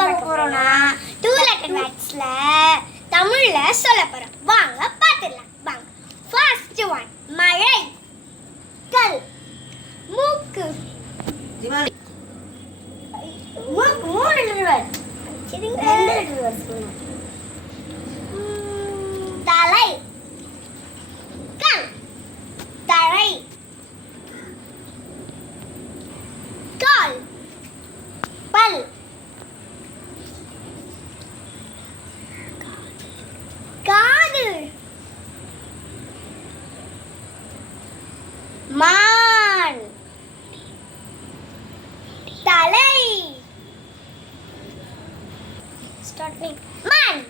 பார்க்க போறோம்னா two letter வேர்ட்ஸ்ல தமிழ்ல சொல்ல போறோம். வாங்க பார்த்துடலாம். வாங்க. ஃபர்ஸ்ட் ஒன் மழை, கல், மூக்கு. திவாலி. மூக்கு மூணு லெட்டர் வேர்ட். சரிங்க. ரெண்டு லெட்டர் வேர்ட் சொல்லுங்க. தலை, கண், தலை, கால், பல், காது, மான், தலை, ஸ்டார்டிங் மான்,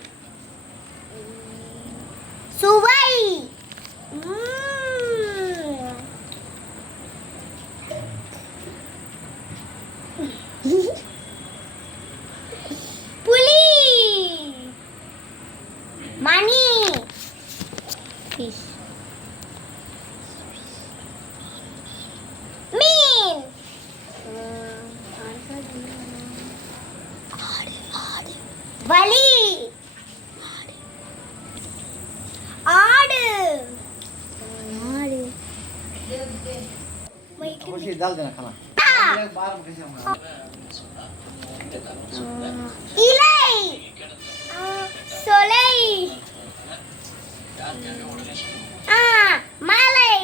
சுவை, புலி, மணி, ஃபிஷ், மீன், வலி, ஆடு, खुशी डाल देना खाना बाहर में कैसे हम இலை, சொலை, மலை,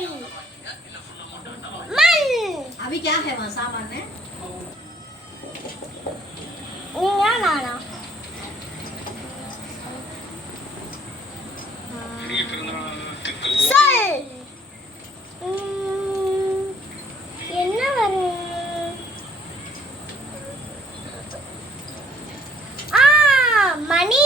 மண். अभी क्या है वहाँ सामान में நீங்க நானா சொல். என்ன வரும்? மணி,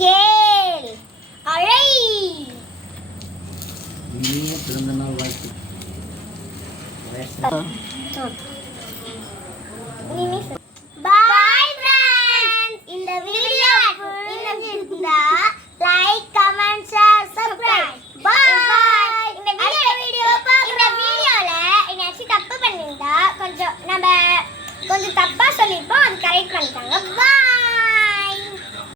கேள், அழை, இனிய பிறந்த நாள் வாழ்த்து நீ